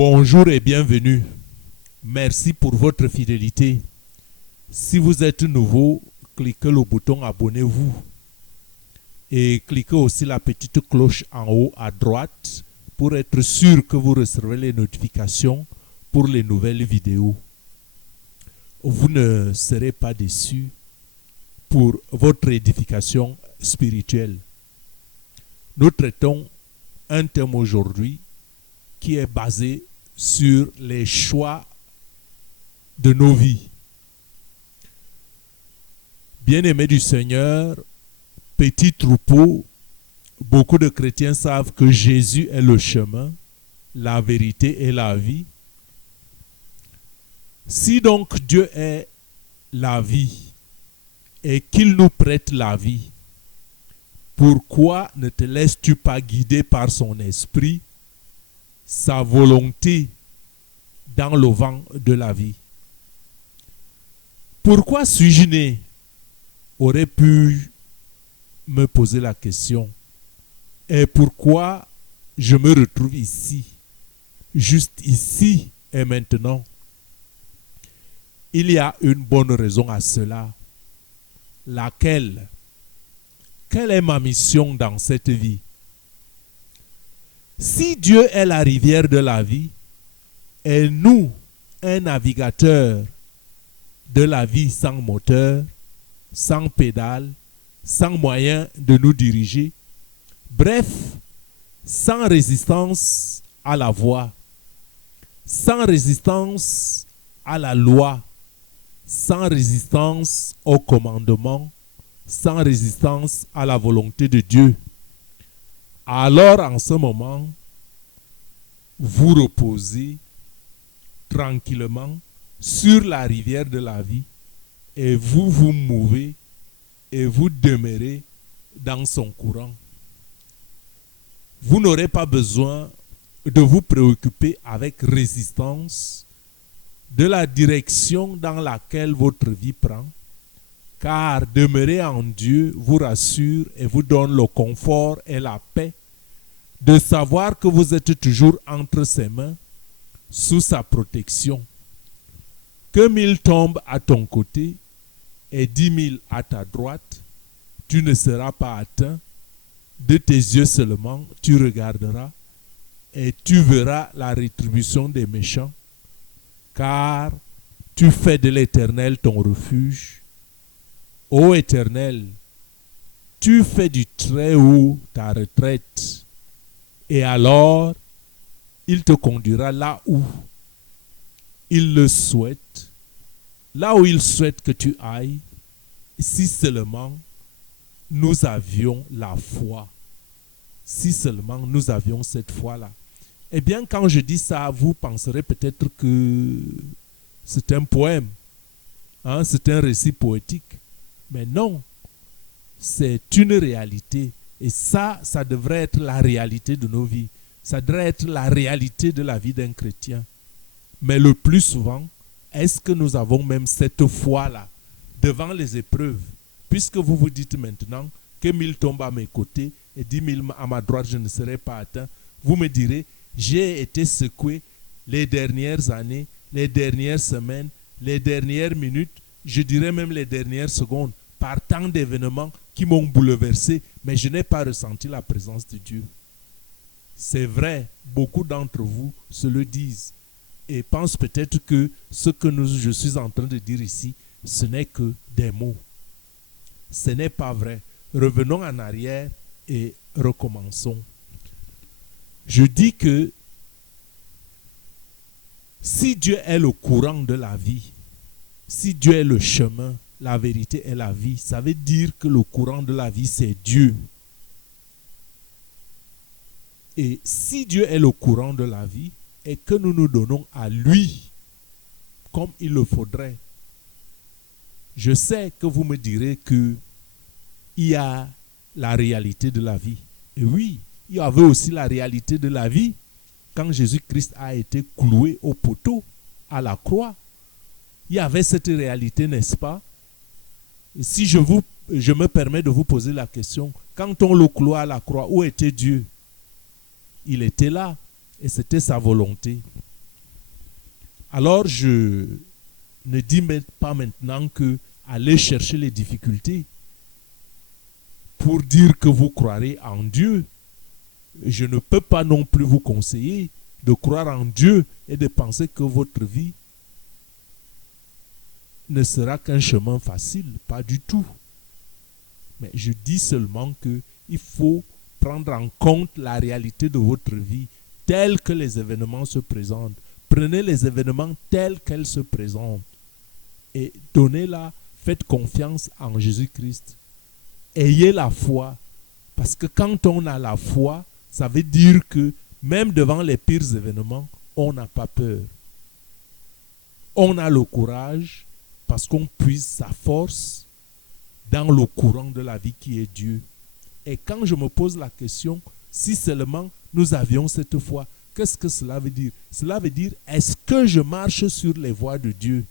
Bonjour et bienvenue. Merci pour votre fidélité. Si vous êtes nouveau, cliquez le bouton abonnez-vous et cliquez aussi la petite cloche en haut à droite pour être sûr que vous recevrez les notifications pour les nouvelles vidéos. Vous ne serez pas déçus pour votre édification spirituelle. Nous traitons un thème aujourd'hui qui est basé sur les choix de nos vies. Bien-aimés du Seigneur, petit troupeau, beaucoup de chrétiens savent que Jésus est le chemin, la vérité et la vie. Si donc Dieu est la vie et qu'il nous prête la vie, pourquoi ne te laisses-tu pas guider par son esprit, sa volonté dans le vent de la vie? Pourquoi suis-je né? Aurait pu me poser la question. Et pourquoi je me retrouve ici, juste ici et maintenant? Il y a une bonne raison à cela. Laquelle? Quelle est ma mission dans cette vie? Si Dieu est la rivière de la vie, et nous, un navigateur de la vie sans moteur, sans pédale, sans moyen de nous diriger, bref, sans résistance à la voie, sans résistance à la loi, sans résistance au commandement, sans résistance à la volonté de Dieu, alors en ce moment, vous reposez tranquillement sur la rivière de la vie et vous vous mouvez et vous demeurez dans son courant. Vous n'aurez pas besoin de vous préoccuper avec résistance de la direction dans laquelle votre vie prend, car demeurer en Dieu vous rassure et vous donne le confort et la paix de savoir que vous êtes toujours entre ses mains, sous sa protection. Que 1000 tombent à ton côté et 10 000 à ta droite, tu ne seras pas atteint. De tes yeux seulement, tu regarderas et tu verras la rétribution des méchants, car tu fais de l'Éternel ton refuge. Ô Éternel, tu fais du Très-Haut ta retraite, et alors il te conduira là où il le souhaite, là où il souhaite que tu ailles, si seulement nous avions la foi. Si seulement nous avions cette foi-là. Eh bien, quand je dis ça, vous penserez peut-être que c'est un poème, hein, c'est un récit poétique. Mais non, c'est une réalité. Et ça devrait être la réalité de nos vies. Ça devrait être la réalité de la vie d'un chrétien. Mais le plus souvent, est-ce que nous avons même cette foi-là devant les épreuves? Puisque vous vous dites maintenant que 1000 tombent à mes côtés et 10 000 à ma droite, je ne serai pas atteint. Vous me direz, j'ai été secoué les dernières années, les dernières semaines, les dernières minutes, je dirais même les dernières secondes, par tant d'événements qui m'ont bouleversé, mais je n'ai pas ressenti la présence de Dieu. C'est vrai, beaucoup d'entre vous se le disent et pensent peut-être que ce que je suis en train de dire ici, ce n'est que des mots. Ce n'est pas vrai. Revenons en arrière et recommençons. Je dis que si Dieu est le courant de la vie, si Dieu est le chemin, la vérité et la vie, ça veut dire que le courant de la vie, c'est Dieu. Et si Dieu est le courant de la vie et que nous nous donnons à lui comme il le faudrait, je sais que vous me direz qu'il y a la réalité de la vie. Et oui, il y avait aussi la réalité de la vie quand Jésus-Christ a été cloué au poteau, à la croix. Il y avait cette réalité, n'est-ce pas? Et si je me permets de vous poser la question, quand on le cloua à la croix, où était Dieu? Il était là et c'était sa volonté. Alors je ne dis pas maintenant que allez chercher les difficultés pour dire que vous croirez en Dieu. Je ne peux pas non plus vous conseiller de croire en Dieu et de penser que votre vie ne sera qu'un chemin facile, pas du tout. Mais je dis seulement qu'il faut prendre en compte la réalité de votre vie telle que les événements se présentent. Prenez les événements tels qu'elles se présentent et donnez-la, faites confiance en Jésus-Christ. Ayez la foi, parce que quand on a la foi, ça veut dire que même devant les pires événements, on n'a pas peur. On a le courage parce qu'on puise sa force dans le courant de la vie qui est Dieu. Et quand je me pose la question, si seulement nous avions cette foi, qu'est-ce que cela veut dire? Cela veut dire, est-ce que je marche sur les voies de Dieu?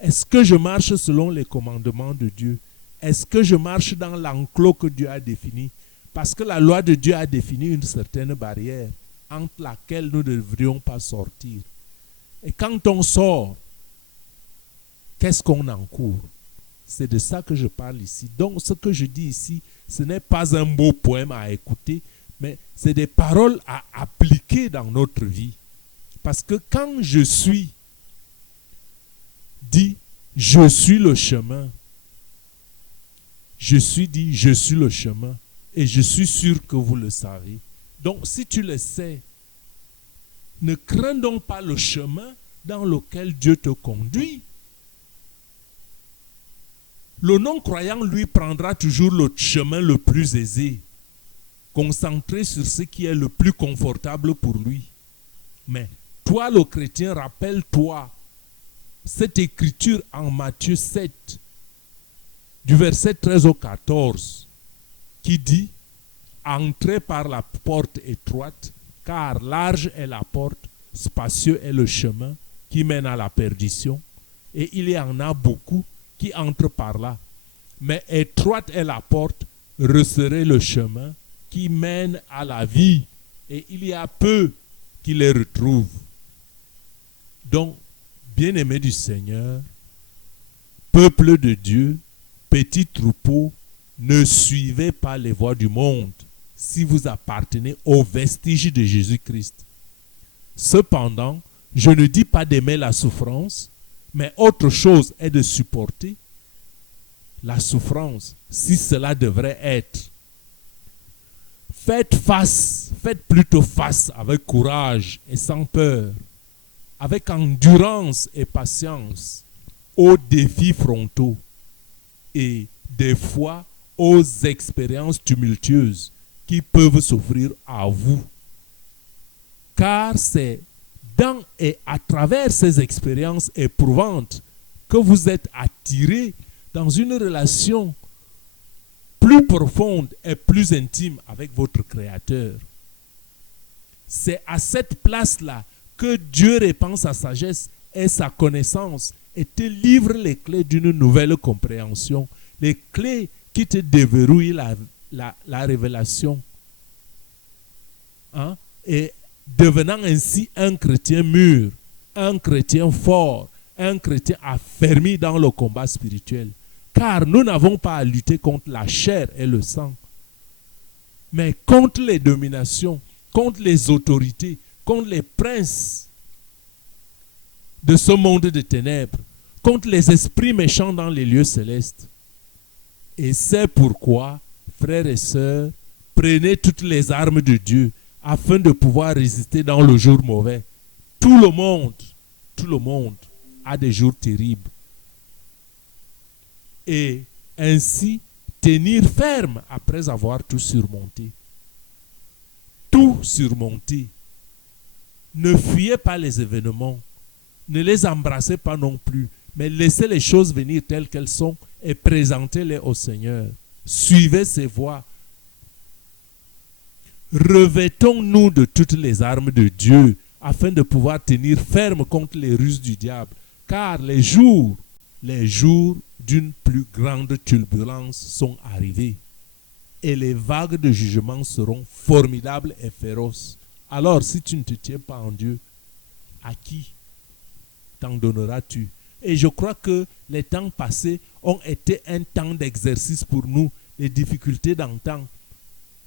Est-ce que je marche selon les commandements de Dieu? Est-ce que je marche dans l'enclos que Dieu a défini? Parce que la loi de Dieu a défini une certaine barrière entre laquelle nous ne devrions pas sortir. Et quand on sort, qu'est-ce qu'on encourt? C'est de ça que je parle ici. Donc ce que je dis ici, ce n'est pas un beau poème à écouter, mais c'est des paroles à appliquer dans notre vie. Parce que quand je suis le chemin, je suis le chemin. Et je suis sûr que vous le savez. Donc si tu le sais, ne crains donc pas le chemin dans lequel Dieu te conduit. Le non-croyant, lui, prendra toujours le chemin le plus aisé, concentré sur ce qui est le plus confortable pour lui. Mais toi, le chrétien, rappelle-toi cette écriture en Matthieu 7, du verset 13 au 14, qui dit « Entrez par la porte étroite, car large est la porte, spacieux est le chemin qui mène à la perdition, et il y en a beaucoup qui entrent par là. Mais étroite est la porte, resserré le chemin qui mène à la vie, et il y a peu qui les retrouvent. » Donc, bien-aimés du Seigneur, peuple de Dieu, petit troupeau, ne suivez pas les voies du monde si vous appartenez aux vestiges de Jésus-Christ. Cependant, je ne dis pas d'aimer la souffrance, mais autre chose est de supporter la souffrance, si cela devrait être. Faites plutôt face avec courage et sans peur, avec endurance et patience aux défis frontaux et des fois aux expériences tumultueuses qui peuvent s'offrir à vous. Car c'est dans et à travers ces expériences éprouvantes que vous êtes attirés dans une relation plus profonde et plus intime avec votre Créateur. C'est à cette place-là que Dieu répand sa sagesse et sa connaissance et te livre les clés d'une nouvelle compréhension, les clés qui te déverrouillent la révélation. Hein? Et devenant ainsi un chrétien mûr, un chrétien fort, un chrétien affermi dans le combat spirituel. Car nous n'avons pas à lutter contre la chair et le sang, mais contre les dominations, contre les autorités, contre les princes de ce monde de ténèbres, contre les esprits méchants dans les lieux célestes. Et c'est pourquoi, frères et sœurs, prenez toutes les armes de Dieu afin de pouvoir résister dans le jour mauvais. Tout le monde a des jours terribles. Et ainsi tenir ferme après avoir tout surmonté. Tout surmonté. Ne fuyez pas les événements. Ne les embrassez pas non plus. Mais laissez les choses venir telles qu'elles sont et présentez-les au Seigneur. Suivez ses voies. Revêtons-nous de toutes les armes de Dieu afin de pouvoir tenir ferme contre les ruses du diable. Car les jours d'une plus grande turbulence sont arrivés. Et les vagues de jugement seront formidables et féroces. Alors, si tu ne te tiens pas en Dieu, à qui? t'en donneras-tu. Et je crois que les temps passés ont été un temps d'exercice pour nous, les difficultés d'antan.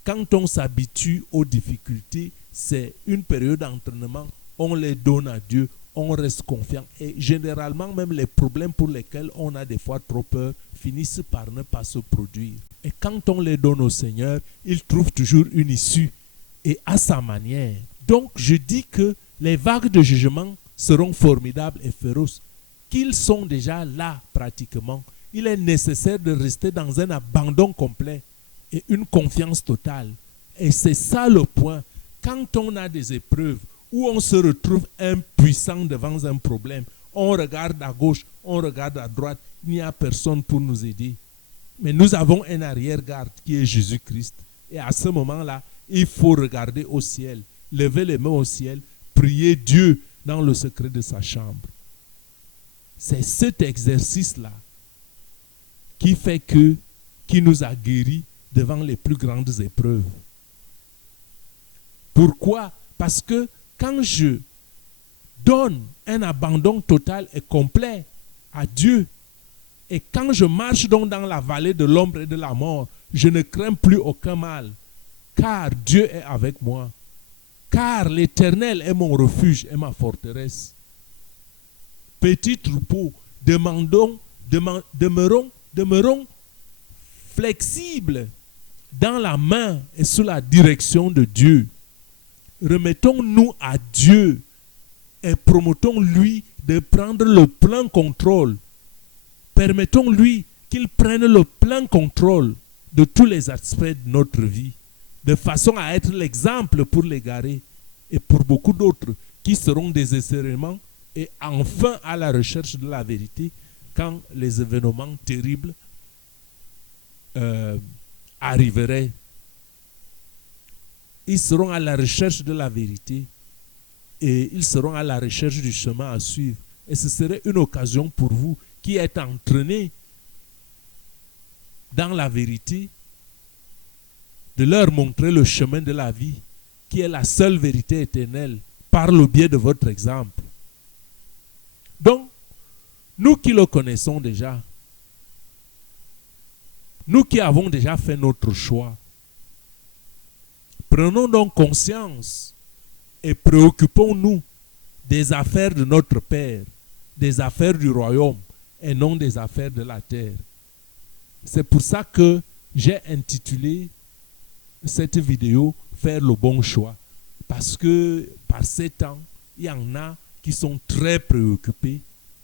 Quand on s'habitue aux difficultés, c'est une période d'entraînement, on les donne à Dieu, on reste confiant. Et généralement, même les problèmes pour lesquels on a des fois trop peur finissent par ne pas se produire. Et quand on les donne au Seigneur, il trouve toujours une issue et à sa manière. Donc, je dis que les vagues de jugement seront formidables et féroces, qu'ils sont déjà là pratiquement. Il est nécessaire de rester dans un abandon complet et une confiance totale. Et c'est ça le point. Quand on a des épreuves où on se retrouve impuissant devant un problème, on regarde à gauche, on regarde à droite, il n'y a personne pour nous aider. Mais nous avons un arrière-garde qui est Jésus-Christ. Et à ce moment-là, il faut regarder au ciel, lever les mains au ciel, prier Dieu dans le secret de sa chambre. C'est cet exercice-là qui nous a guéris devant les plus grandes épreuves. Pourquoi? Parce que quand je donne un abandon total et complet à Dieu, et quand je marche donc dans la vallée de l'ombre et de la mort, je ne crains plus aucun mal, car Dieu est avec moi, car l'Éternel est mon refuge et ma forteresse. Petit troupeau, demeurons flexibles dans la main et sous la direction de Dieu. Remettons-nous à Dieu et promotons-lui de prendre le plein contrôle. Permettons-lui qu'il prenne le plein contrôle de tous les aspects de notre vie, de façon à être l'exemple pour l'égaré et pour beaucoup d'autres qui seront désespérément et enfin à la recherche de la vérité quand les événements terribles arriveraient. Ils seront à la recherche de la vérité et ils seront à la recherche du chemin à suivre. Et ce serait une occasion pour vous qui êtes entraînés dans la vérité de leur montrer le chemin de la vie qui est la seule vérité éternelle par le biais de votre exemple. Donc, nous qui le connaissons déjà, nous qui avons déjà fait notre choix, prenons donc conscience et préoccupons-nous des affaires de notre Père, des affaires du royaume et non des affaires de la terre. C'est pour ça que j'ai intitulé cette vidéo « Faire le bon choix ». Parce que par ces temps, il y en a qui sont très préoccupés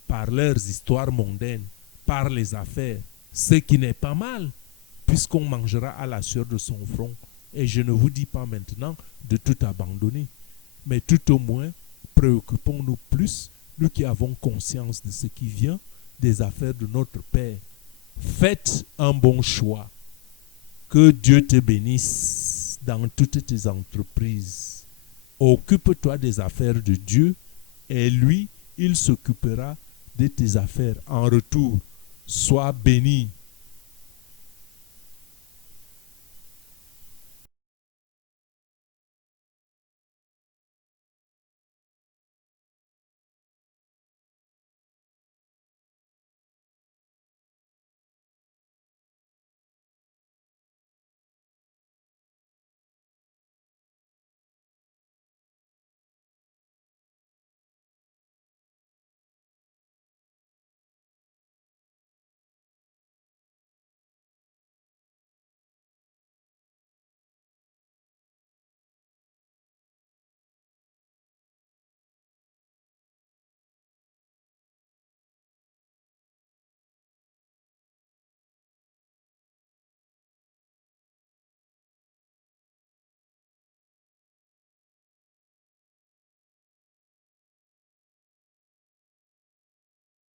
par leurs histoires mondaines, par les affaires, ce qui n'est pas mal, puisqu'on mangera à la sueur de son front. Et je ne vous dis pas maintenant de tout abandonner, mais tout au moins, préoccupons-nous plus, nous qui avons conscience de ce qui vient, des affaires de notre Père. Faites un bon choix. Que Dieu te bénisse dans toutes tes entreprises. Occupe-toi des affaires de Dieu et lui, il s'occupera de tes affaires. En retour, sois béni.